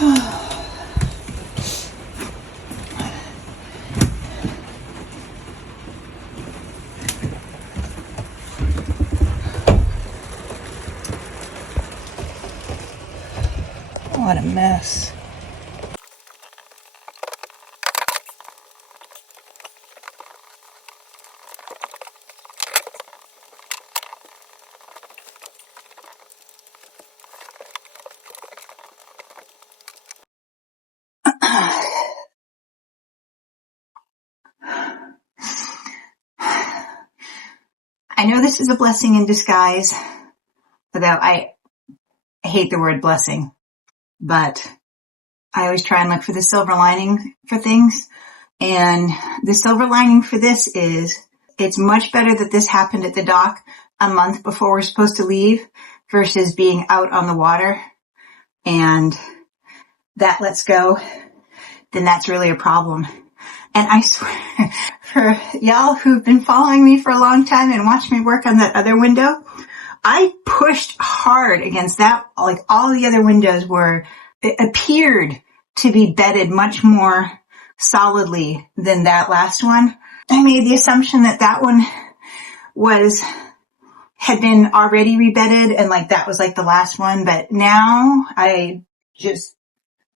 What a mess. I know this is a blessing in disguise, although I hate the word blessing, but I always try and look for the silver lining for things. And the silver lining for this is it's much better that this happened at the dock a month before we're supposed to leave versus being out on the water and that lets go, then that's really a problem. And I swear, for y'all who've been following me for a long time and watched me work on that other window, I pushed hard against that. Like all the other windows it appeared to be bedded much more solidly than that last one. I made the assumption that that one had been already rebedded and like that was like the last one, but now I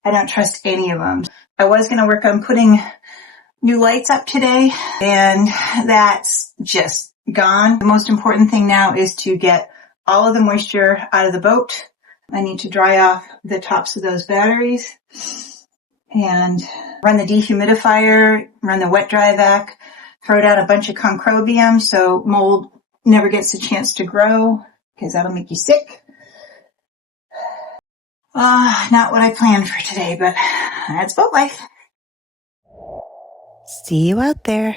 don't trust any of them. I was going to work on putting new lights up today and that's just gone. The most important thing now is to get all of the moisture out of the boat. I need to dry off the tops of those batteries and run the dehumidifier, run the wet dry vac, throw down a bunch of concrobium so mold never gets a chance to grow because that'll make you sick. Not what I planned for today, but that's boat life. See you out there.